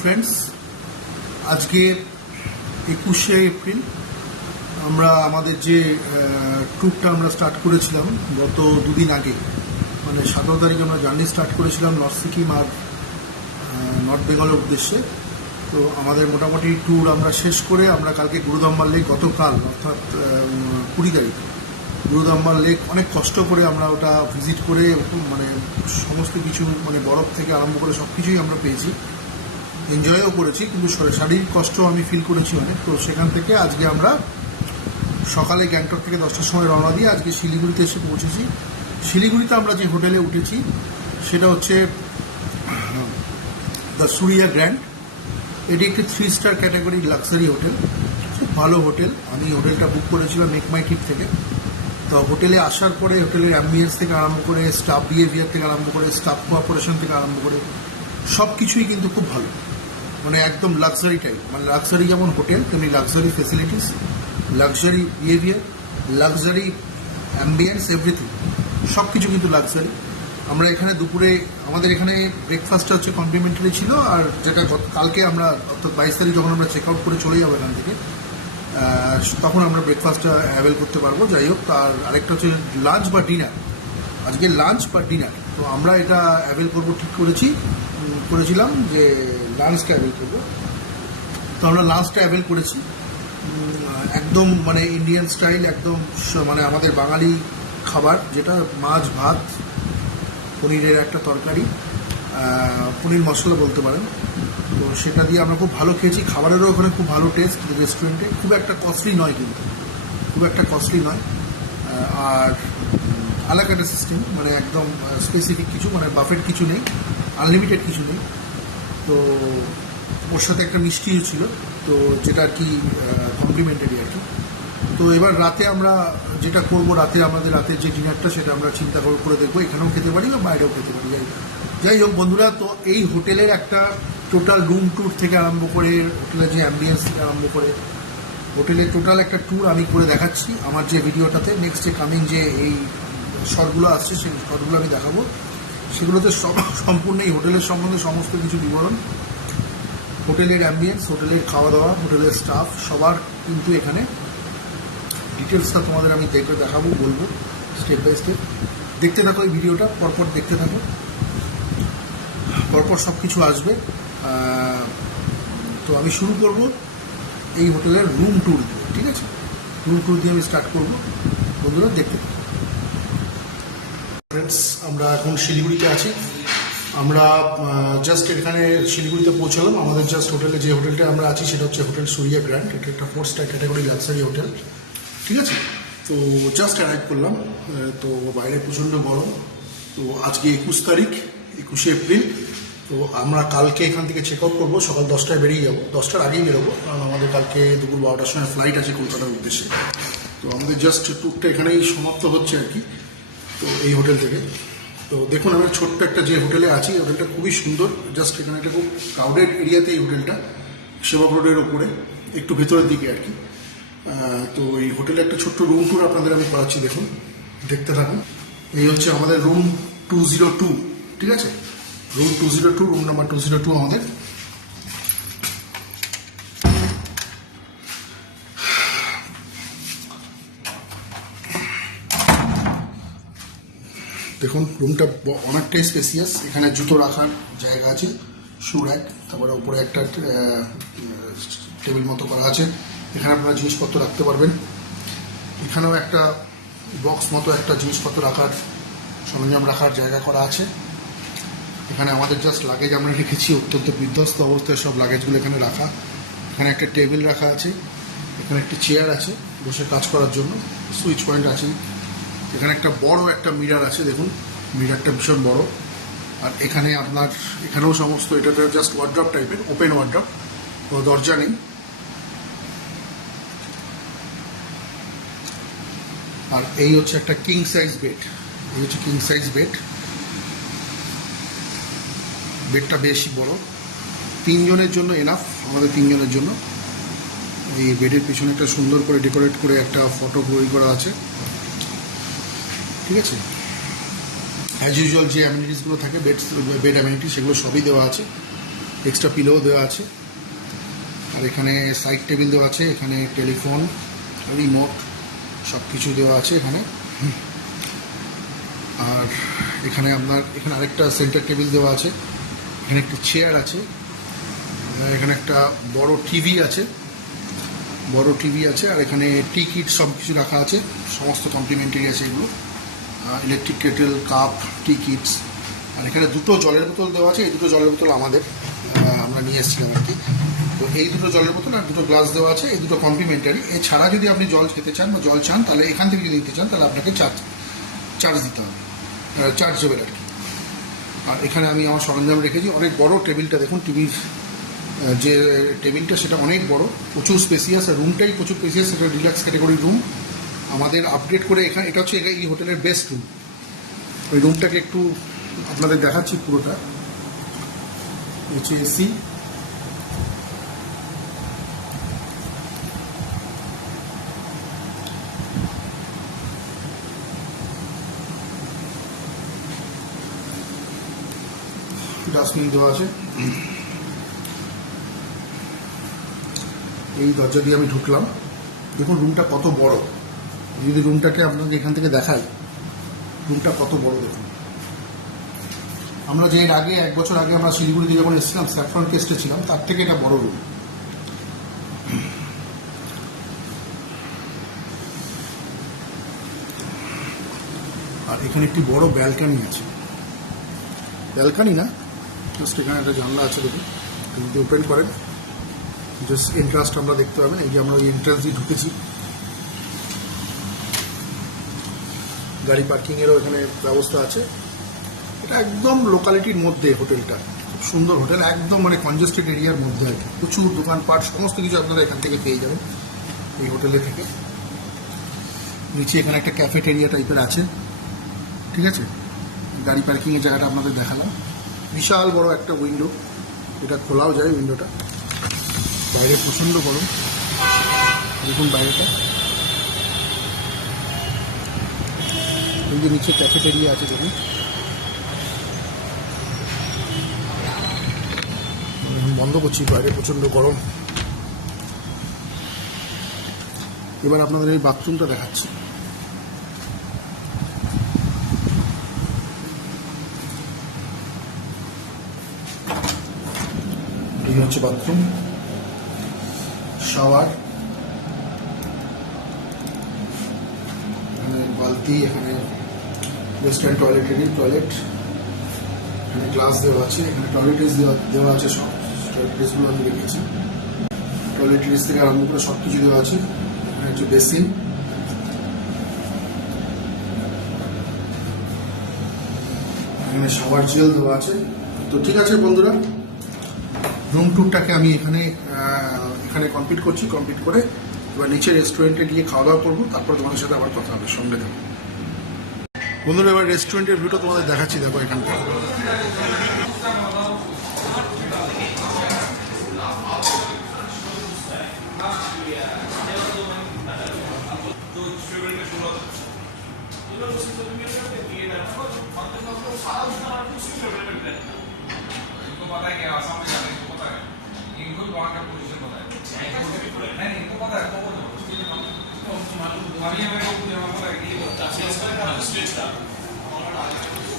Friends, আজকে 21শে April আমরা আমাদের যে ট্যুরটা আমরা স্টার্ট করেছিলাম গত দুদিন আগে, মানে 17 তারিখে আমরা জার্নি স্টার্ট করেছিলাম নর্থ সিকিম আর নর্থ বেঙ্গলের উদ্দেশ্যে। তো আমাদের মোটামুটি ট্যুর আমরা শেষ করে আমরা কালকে গুরুদাম্বার লেক, গতকাল অর্থাৎ 20 তারিখ গুরুদাম্বার লেক অনেক কষ্ট করে আমরা ওটা ভিজিট করে, মানে সমস্ত কিছু মানে বরফ থেকে আরম্ভ করে সব কিছুই আমরা পেয়েছি, এনজয়ও করেছি, কিন্তু শারীরিক কষ্ট আমি ফিল করেছি অনেক। তো সেখান থেকে আজকে আমরা সকালে গ্যাংটক থেকে 10টার সময় রওনা দিয়ে আজকে শিলিগুড়িতে এসে পৌঁছেছি। শিলিগুড়িতে আমরা যে হোটেলে উঠেছি সেটা হচ্ছে দ্য সুরিয়া গ্র্যান্ড। এটি একটি 3 স্টার ক্যাটাগরি লাক্সারি হোটেল, খুব ভালো হোটেল। আমি হোটেলটা বুক করেছিলাম মেক মাই ট্রিপ থেকে। তো হোটেলে আসার পরে হোটেলের অ্যাম্বিয়েন্স থেকে আরম্ভ করে, স্টাফ বিহেভিয়ার থেকে আরম্ভ করে, স্টাফ কোঅপারেশন থেকে আরম্ভ করে সব কিছুই কিন্তু খুব ভালো, মানে একদম লাক্সারি টাইপ। মানে লাক্সারি যেমন হোটেল তেমনি luxury facilities, luxury behaviour, luxury ambience, everything সব কিছু কিন্তু লাক্সারি। আমরা এখানে দুপুরে আমাদের এখানে ব্রেকফাস্টটা হচ্ছে কমপ্লিমেন্টারি ছিল, আর যেটা কালকে আমরা অর্থাৎ 22 তারিখ যখন আমরা চেক আউট করে চলে যাবো এখান থেকে, তখন আমরা ব্রেকফাস্টটা অ্যাভেল করতে পারবো। যাই হোক, তার আরেকটা হচ্ছে লাঞ্চ বা ডিনার, আজকে লাঞ্চ বা ডিনার। তো আমরা এটা অ্যাভেল করবো ঠিক করেছিলাম যে লাঞ্চটা অ্যাভেল করবো। তো আমরা লাঞ্চটা অ্যাভেল করেছি, একদম মানে ইন্ডিয়ান স্টাইল, একদম মানে আমাদের বাঙালি খাবার, যেটা মাছ ভাত, পনিরের একটা তরকারি, পনির মশলা বলতে পারেন। তো সেটা দিয়ে আমরা খুব ভালো খেয়েছি। খাবারেরও ওখানে খুব ভালো টেস্ট রেস্টুরেন্টে, খুব একটা কস্টলি নয়, কিন্তু খুব একটা কস্টলি নয়। আর আলাকাটা সিস্টেম, মানে একদম স্পেসিফিক কিছু, মানে বাফেট কিছু নেই, আনলিমিটেড কিছু নেই। তো ওর সাথে একটা মিষ্টিও ছিল, তো যেটা আর কি কমপ্লিমেন্টারি আর কি। তো এবার রাতে আমরা যেটা করবো, আমাদের রাতের যে ডিনারটা সেটা আমরা চিন্তা করে দেখবো, এখানেও খেতে পারি বা বাইরেও খেতে পারি। যাই হোক বন্ধুরা, তো এই হোটেলের একটা টোটাল রুম ট্যুর থেকে আরম্ভ করে, হোটেলের যে অ্যাম্বিয়েন্স থেকে আরম্ভ করে, হোটেলের টোটাল একটা ট্যুর আমি করে দেখাচ্ছি আমার যে ভিডিওটাতে। নেক্সট যে কামিং যে এই শর্টগুলো আসছে সেই শর্টগুলো আমি দেখাবো, সেগুলোতে সম্পূর্ণ এই হোটেলের সম্বন্ধে সমস্ত কিছু বিবরণ, হোটেলের অ্যাম্বিয়েন্স, হোটেলের খাওয়া দাওয়া, হোটেলের স্টাফ, সবার কিন্তু এখানে ডিটেলসটা তোমাদের আমি দেখাবো, বলবো স্টেপ বাই স্টেপ। দেখতে থাকো এই ভিডিওটা, পরপর দেখতে থাকো, পরপর সব কিছু আসবে। তো আমি শুরু করব এই হোটেলের রুম ট্যুর দিয়ে, ঠিক আছে? রুম ট্যুর দিয়ে আমি স্টার্ট করব, বন্ধুরা দেখতে থাকো। ফ্রেন্ডস, আমরা এখন শিলিগুড়িতে আছি। আমরা জাস্ট এখানে শিলিগুড়িতে পৌঁছালাম। আমাদের জাস্ট হোটেলে, যে হোটেলটা আমরা আছি সেটা হচ্ছে হোটেল সুরিয়া গ্র্যান্ড। এটা একটা 4 স্টার ক্যাটাগরি লাক্সারি হোটেল, ঠিক আছে? তো জাস্ট অ্যারাইভ করলাম। তো বাইরে প্রচণ্ড গরম। তো আজকে 21শে এপ্রিল। তো আমরা কালকে এখান থেকে চেক আউট করবো, সকাল 10টায় বেরিয়ে যাবো, 10টার আগেই বেরোবো, কারণ আমাদের কালকে দুপুর 12টার সময় ফ্লাইট আছে কলকাতার উদ্দেশ্যে। তো আমাদের জাস্ট ট্যুরটা এখানেই সমাপ্ত হচ্ছে আর কি, তো এই হোটেল থেকে। তো দেখুন, আমরা ছোট্ট একটা যে হোটেলে আছি, হোটেলটা খুবই সুন্দর। জাস্ট এখানে একটা খুব ক্রাউডেড এরিয়াতে এই হোটেলটা, সেবক রোডের ওপরে একটু ভেতরের দিকে আর কি। তো এই হোটেলে একটা ছোট্ট রুম ট্যুর আপনাদের আমি করাচ্ছি, দেখুন, দেখতে থাকুন। এই হচ্ছে আমাদের রুম 202, ঠিক আছে? রুম 202, রুম নাম্বার 202 আমাদের। দেখুন, রুমটা অনেকটাই স্পেসিয়াস। এখানে জুতো রাখার জায়গা আছে, শু র্যাক, তারপরে উপরে একটা টেবিল মতো করা আছে, এখানে আপনারা জিনিসপত্র রাখতে পারবেন। এখানেও একটা বক্স মতো একটা জিনিসপত্র রাখার, সরঞ্জাম রাখার জায়গা করা আছে। এখানে আমাদের জাস্ট লাগেজ আমরা রেখেছি, অত্যন্ত বিধ্বস্ত অবস্থায় সব লাগেজগুলো এখানে রাখা। এখানে একটা টেবিল রাখা আছে, এখানে একটা চেয়ার আছে বসে কাজ করার জন্য, সুইচ পয়েন্ট আছে। এখানে একটা বড় একটা মিরার আছে, দেখুন, মিরারটা ভীষণ বড়। আর এখানে আপনার এখানেও সমস্ত, এটা জাস্ট ওয়ার্ড্রপ টাইপের, ওপেন ওয়ার্ড্রপ, কোনো দরজা নেই। আর এই হচ্ছে একটা কিং সাইজ বেড, এই হচ্ছে কিং সাইজ বেড। বেডটা বেশি বড়, 3 জনের জন্য এনাফ, আমাদের 3 জনের জন্য। এই বেডের পিছনে একটা সুন্দর করে ডেকোরেট করে একটা ফটো তৈরি করা আছে, ঠিক আছে? অ্যাজ ইউজুয়াল যে অ্যামিনিটিসগুলো থাকে, বেড অ্যামিনিটি, সেগুলো সবই দেওয়া আছে। এক্সট্রা পিলো দেওয়া আছে। আর এখানে সাইড টেবিল দেওয়া আছে, এখানে টেলিফোন, রিমোট সব কিছু দেওয়া আছে এখানে। আর এখানে আপনার এখানে আরেকটা সেন্টার টেবিল দেওয়া আছে, এখানে একটা চেয়ার আছে, এখানে একটা বড় টিভি আছে, আর এখানে টি কিট সব কিছু রাখা আছে, সমস্ত কমপ্লিমেন্টারি আছে এগুলো, ইলেকট্রিক কেটেল, কাপ, টি কিটস। আর এখানে দুটো জলের বোতল দেওয়া আছে, এই দুটো জলের বোতল আমাদের, আমরা নিয়ে এসেছিলাম আর কি। তো এই দুটো জলের বোতল আর দুটো গ্লাস দেওয়া আছে, এই দুটো কমপ্লিমেন্টারি। এছাড়া যদি আপনি জল খেতে চান বা জল চান, তাহলে এখান থেকে যদি নিতে চান তাহলে আপনাকে চার্জ দিতে হবে, চার্জেবল আর কি। আর এখানে আমি আমার সরঞ্জাম রেখেছি, অনেক বড় টেবিলটা দেখুন, টিভির যে টেবিলটা সেটা অনেক বড়, প্রচুর স্পেসিয়াস, আর রুমটাই প্রচুর স্পেসিয়াস। এটা রিল্যাক্স ক্যাটাগরি রুম, আমাদের আপগ্রেড করে এখানে, এটা হচ্ছে এই হোটেলের বেস্ট রুম। ওই রুমটাকে একটু আপনাদের দেখাচ্ছি পুরোটা। হচ্ছে এসি, ডাস্টবিন দেওয়া আছে। এই দরজা দিয়ে আমি ঢুকলাম, দেখুন রুমটা কত বড়। যদি রুমটাকে আপনাদের এখান থেকে দেখাই, রুমটা কত বড় দেখুন। আমরা যে আগে 1 বছর আগে আমরা শিলিগুড়িতে যখন এসেছিলাম, স্যাফরন কেস্টে ছিলাম, তার থেকে এটা বড় রুম। আর এখানে একটি বড় ব্যালকানি আছে, ব্যালকানি না, জাস্ট এখানে একটা জানলা আছে, দেখুন যদি ওপেন করেন জাস্ট এন্ট্রান্সটা আমরা দেখতে পাবেন। এই যে আমরা ওই এন্ট্রান্স দিয়ে ঢুকেছি, গাড়ি পার্কিংয়েরও এখানে ব্যবস্থা আছে। এটা একদম লোকালিটির মধ্যে হোটেলটা, খুব সুন্দর হোটেল, একদম মানে কনজেস্টেড এরিয়ার মধ্যে আর কি। প্রচুর দোকানপাট, সমস্ত কিছু আপনারা এখান থেকে পেয়ে যাবেন এই হোটেলে থেকে। নিচে এখানে একটা ক্যাফেটেরিয়া টাইপের আছে, ঠিক আছে। গাড়ি পার্কিংয়ের জায়গাটা আপনাদের দেখালাম, বিশাল বড় একটা উইন্ডো, এটা খোলাও যায় উইন্ডোটা। বাইরে প্রচণ্ড গরম, দেখুন বাইরেটা। এই যে নিচে ক্যাফেটেরিয়া আছে, দেখুন বন্ধ করছি, বাইরে প্রচণ্ড গরম। এবার আপনাদের এই বাথরুমটা দেখাচ্ছি। এই হচ্ছে বাথরুম, শাওয়ার, এখানে বালতি, এখানে ওয়েস্টার্ন টয়লেট, এখানে গ্লাস দেওয়া আছে, এখানে টয়লেট্রিজ দেওয়া আছে, সব টয়লেট্রিজগুলো আমি রেখেছি। টয়লেট্রিজ থেকে আরম্ভ করে সব কিছু দেওয়া আছে। এখানে হচ্ছে বেসিন, এখানে শাওয়ার জেল দেওয়া আছে। তো ঠিক আছে বন্ধুরা, রুম ট্যুরটাকে আমি এখানে কমপ্লিট করছি। কমপ্লিট করে এবার নিচে রেস্টুরেন্টে গিয়ে খাওয়া দাওয়া করবো, তারপর তোমাদের সাথে আবার কথা হবে, সঙ্গে থাকো বন্ধুরা। এবার রেস্টুরেন্টের ভিউটা তোমাদের দেখাচ্ছি, দেখো এখানটা।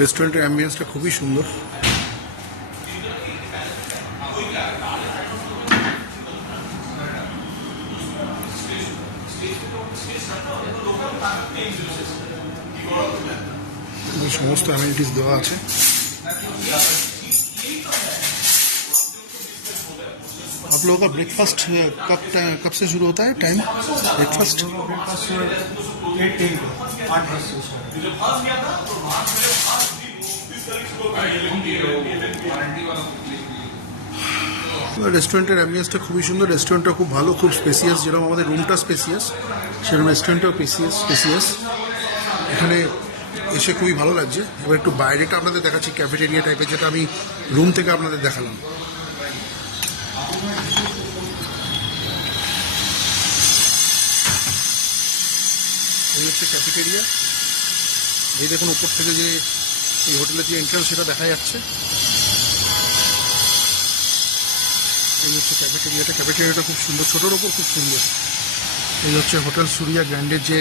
রেস্টুরেন্টের অ্যাম্বিয়েন্সটা খুবই সুন্দর। সমস্ত অ্যামেনিটিস দেওয়া আছে। आप लोगों का ब्रेकफास्ट कब से शुरू होता है टाइम ब्रेकफास्ट? রেস্টুরেন্টের অ্যাম্বিয়েন্সটা খুবই সুন্দর, রেস্টুরেন্টটা খুব ভালো, খুব স্পেসিয়াস। যেরকম আমাদের রুমটা স্পেসিয়াস, সেরকম রেস্টুরেন্টটাও স্পেসিয়াস। এখানে এসে খুবই ভালো লাগছে। এবার একটু বাইরেটা আপনাদের দেখাচ্ছি, ক্যাফেটেরিয়া টাইপের, যেটা আমি রুম থেকে আপনাদের দেখালাম। এই হচ্ছে ক্যাফেটেরিয়া। এই দেখুন উপর থেকে যে এই হোটেলের যে এন্ট্রান্স সেটা দেখা যাচ্ছে। এই হচ্ছে ক্যাফেটেরিয়াটা খুব সুন্দর, ছোটোর ওপর খুব সুন্দর। এই হচ্ছে হোটেল সুরিয়া গ্র্যান্ডের যে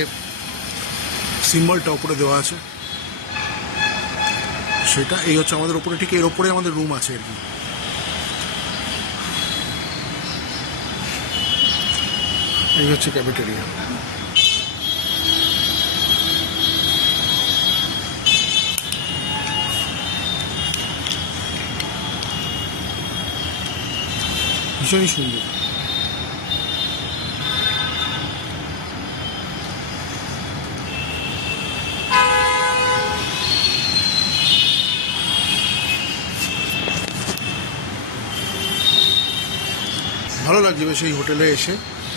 সিম্বলটা ওপরে দেওয়া আছে সেটা। এই হচ্ছে আমাদের ওপরে, ঠিক এর ওপরে আমাদের রুম আছে আর কি। এই হচ্ছে ক্যাফেটেরিয়া। ভীষণই সুন্দর। ভালো লাগছে বেশ এই হোটেলে এসে,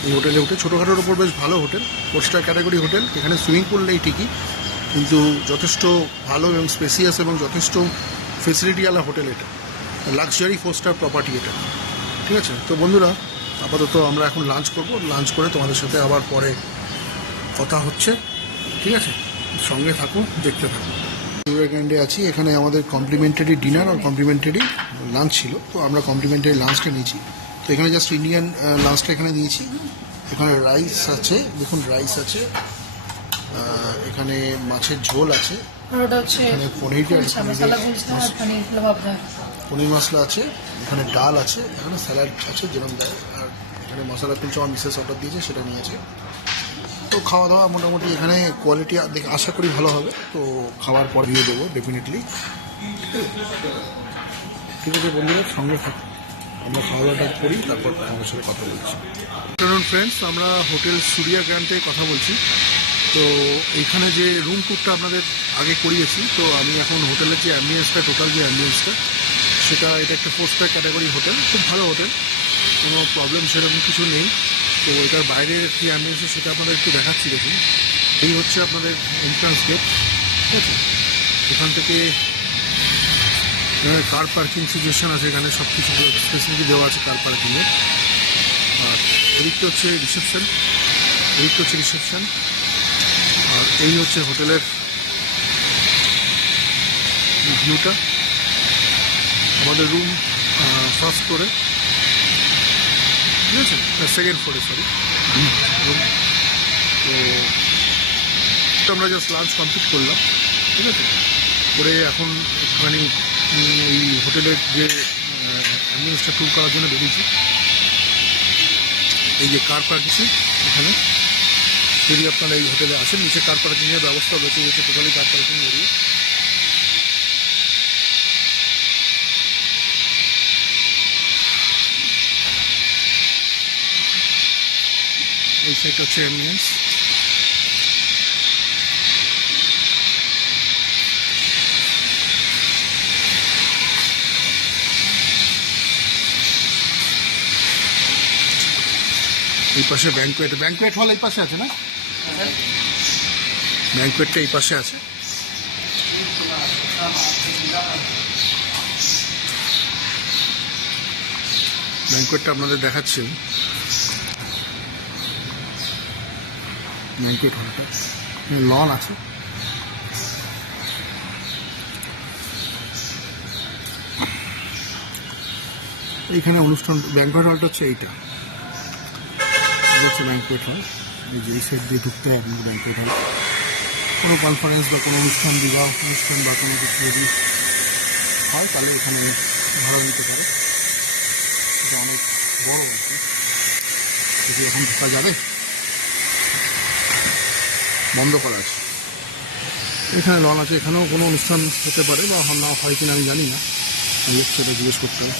এই হোটেলে উঠে। ছোটোখাটোর ওপর বেশ ভালো হোটেল, 4 স্টার ক্যাটাগরি হোটেল। এখানে সুইমিং পুল নেই ঠিকই, কিন্তু যথেষ্ট ভালো এবং স্পেসিয়াস এবং যথেষ্ট ফেসিলিটিওয়ালা হোটেল এটা। লাক্সারি 4 স্টার প্রপার্টি এটা। ঠিক আছে, তো বন্ধুরা আপাতত আমরা এখন লাঞ্চ করব। লাঞ্চ করে তোমাদের সাথে আবার পরে কথা হচ্ছে। ঠিক আছে, সঙ্গে থাকুন, দেখতে থাকুন। গ্র্যান্ডে আছি, এখানে আমাদের কমপ্লিমেন্টারি ডিনার আর কমপ্লিমেন্টারি লাঞ্চ ছিল। তো আমরা কমপ্লিমেন্টারি লাঞ্চটা নিয়েছি। তো এখানে জাস্ট ইন্ডিয়ান লাঞ্চটা এখানে নিয়েছি। এখানে রাইস আছে, দেখুন রাইস আছে, এখানে মাছের ঝোল আছে, এখানে পনির মশলা আছে, এখানে ডাল আছে, এখানে স্যালাড আছে যেরকম দেয়, আর এখানে মশলা কুলচা আমার মিসেস অর্ডার দিয়েছে, সেটা নিয়েছে। তো খাওয়া দাওয়া মোটামুটি এখানে কোয়ালিটি আশা করি ভালো হবে। তো খাওয়ার পর দিয়ে দেবো ডেফিনেটলি। ঠিক আছে বন্ধুরা, সঙ্গে থাকুন, আমরা খাওয়া দাওয়াটা করি, তারপর আমার সাথে কথা বলছি। আফটারনুন ফ্রেন্ডস, আমরা হোটেল সুরিয়া গ্র্যান্ড থেকে কথা বলছি। তো এইখানে যে রুম ট্যুরটা আপনাদের আগে করিয়েছি, তো আমি এখন হোটেলের যে অ্যাম্বিয়েন্সটা, টোটাল যে অ্যাম্বিয়েন্সটা সেটা, এটা একটা 4 স্টার ক্যাটাগরি হোটেল, খুব ভালো হোটেল, কোনো প্রবলেম সেরকম কিছু নেই। তো এটার বাইরের কী অ্যাম্বিয়েন্স সেটা আপনাদের একটু দেখাচ্ছি। দেখুন, এই হচ্ছে আপনাদের এন্ট্রান্স গেট। ঠিক আছে, এখান থেকে কার পার্কিং সিচুয়েশন আছে, এখানে সব কিছু ফেসিলিটি দেওয়া আছে কার পার্কিংয়ের। আর এদিকটা হচ্ছে রিসেপশন, আর এই হচ্ছে হোটেলের ভিউটা। আমাদের রুম ফার্স্ট ফ্লোরে, ঠিক আছে, সেকেন্ড ফ্লোরে, সরি রুম। তো আমরা জাস্ট লাঞ্চ কমপ্লিট করলাম। ঠিক আছে, করে এখন একটুখানি এই হোটেলের যে অ্যাম্বিয়েন্সটা ট্যুর করার জন্য বেরিয়েছি। এই যে কার পার্কিং, এখানে যদি আপনারা এই হোটেলে আসেন, নিচে কার পার্কিংয়ের ব্যবস্থা রয়েছে, এই হচ্ছে টোটালি কার পার্কিং এরিয়া। এই সাইডটা হচ্ছে অ্যাম্বিয়েন্স। এই পাশে ব্যাঙ্কুয়েট হল এই পাশে আছে না? ব্যাঙ্কুয়েটটা এই পাশে আছে। ব্যাঙ্কুয়েটটা আপনাদের দেখাচ্ছি। ব্যাঙ্কুয়েট হলটা লন আছে। এইখানে অনুষ্ঠান, ব্যাঙ্কুয়েট হলটা হচ্ছে এইটা, হচ্ছে ব্যাঙ্কুয়েট হল। এই যে এই সাইড দিয়ে ঢুকতে হয় আপনার ব্যাঙ্কুয়েট হল। কোনো কনফারেন্স বা কোনো অনুষ্ঠান, বিবাহ অনুষ্ঠান বা কোনো কিছু যদি হয় তাহলে এখানে ভাড়া নিতে পারে। এটা অনেক বড় আছে, যদি এখন ঢোকা যাবে, বন্ধ করা আছে। এখানে লন আছে, এখানেও কোনো অনুষ্ঠান হতে পারে বা না হয় কিনা আমি জানি না, আমি সেটা জিজ্ঞেস করতে হবে।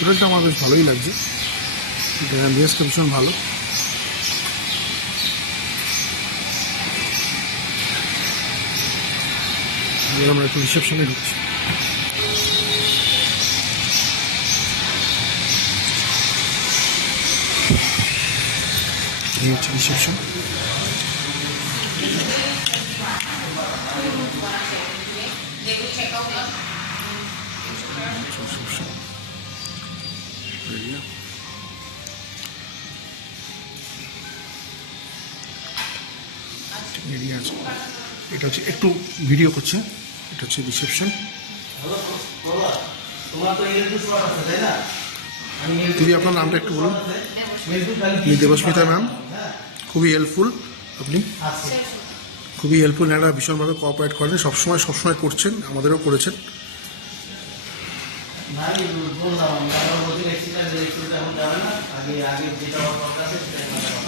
হোটেলটা আমার বেশ ভালোই লাগছে, অ্যাম্বিয়েন্সটা ভীষণ ভালো। আমরা একটু রিসেপশনে ঢুকছি। এই হচ্ছে রিসেপশন। এরিয়া আছে, এটা হচ্ছে একটু ভিডিও করছে, এটা হচ্ছে রিসেপশন। দিদি আপনার নামটা একটু বলুন। আপনি দেবস্মিতা ম্যাম, খুবই হেল্পফুল, আপনি খুবই হেল্পফুল, ম্যাডাম ভীষণভাবে কোঅপারেট করেন, সবসময় করছেন, আমাদেরও করেছেন।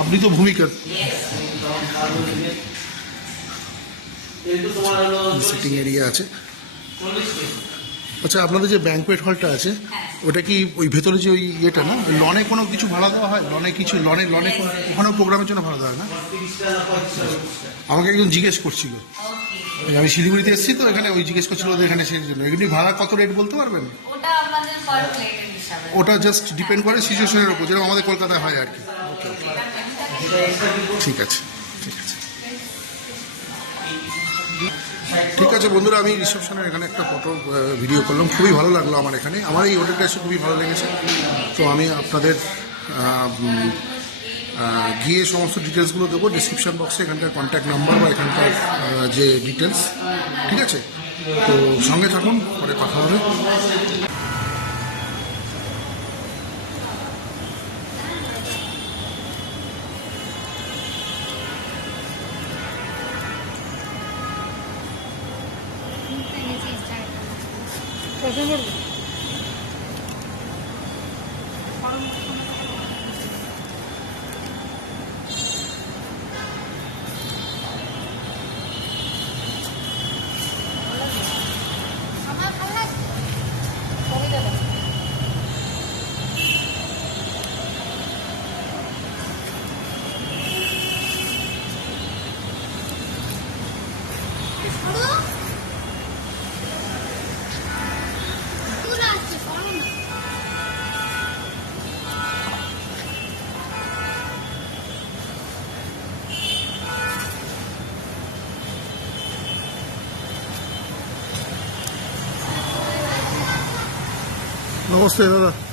আপনি তো ভূমিকা সিটিং এরিয়া আছে। আচ্ছা, আপনাদের যে ব্যাঙ্কোয়েট হলটা আছে ওটা কি ওই ভেতরে যে ওই ইয়েটা না, লনে কোনো কিছু ভাড়া দেওয়া হয়? লনে কিছু লনে ওখানেও প্রোগ্রামের জন্য ভাড়া দেওয়া হয় না? আমাকে একজন জিজ্ঞেস করছিল, আমি শিলিগুড়িতে এসেছি তো এখানে, ওই জিজ্ঞেস করছিল ওদের এখানে, সেই জন্য। এগুলি ভাড়া কত রেট বলতে পারবেন? ওটা জাস্ট ডিপেন্ড করে সিচুয়েশনের উপর, যেরকম আমাদের কলকাতায় হয় আর কি। ঠিক আছে, ঠিক আছে, ঠিক আছে বন্ধুরা, আমি রিসেপশনের এখানে একটা ফটো ভিডিও করলাম, খুবই ভালো লাগলো আমার এখানে, আমার এই হোটেলটা এসে খুবই ভালো লেগেছে। তো আমি আপনাদের গিয়ে সমস্ত ডিটেলসগুলো দেবো ডিসক্রিপশান বক্সে, এখানকার কন্ট্যাক্ট নাম্বার বা এখানকার যে ডিটেলস, ঠিক আছে? তো সঙ্গে থাকুন, পরে কথা হবে। নমস্তে দাদা।